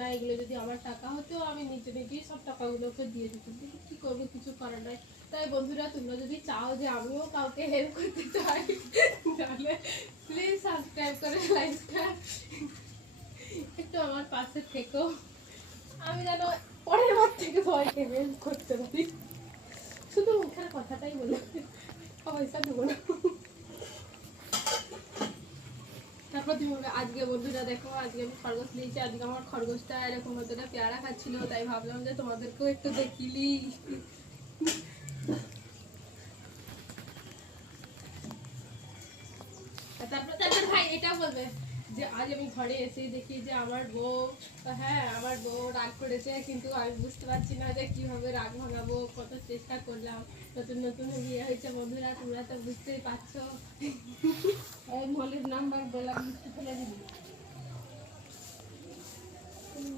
না, এগুলো যদি আমার টাকা হতো আমি নিজে নিজেই সব টাকাগুলোকে দিয়ে দিতাম, কিন্তু কী করবো, কিছু করার নাই। তাই বন্ধুরা, তোমরা যদি চাও যে আমিও কাউকে হেল্প করতে চাই, তাহলে প্লিজ সাবস্ক্রাইব করে লাইকটা একটু আমার পাশে থেকো, আমি যেন পরের বার থেকে সবাইকে হেল্প করতে পারি। শুধু মুখের কথাটাই বলে, পয়সা দেবো না। তারপর তুমি আজকে বন্ধুরা দেখো, আজকে আমি খরগোশ নিয়েছি। আজকে আমার খরগোশটা এরকম অতটা পেয়ারা খাচ্ছিল, তাই ভাবলাম যে তোমাদেরকেও একটু দেখিলি। তারপর তারপর ভাই এটা বলবে যে আজ আমি ঘরে এসে দেখি যে আমার বউ, হ্যাঁ আমার বউ রাগ করেছে, কিন্তু আমি বুঝতে পারছি না যে কিভাবে রাগ ভাঙাবো। কত চেষ্টা করলাম, নতুন নতুন বিয়ে হয়েছে বন্ধুরা, তোমরা তো বুঝতেই পারছো। মলের নাম্বার বললাম, ফেলে দিবি।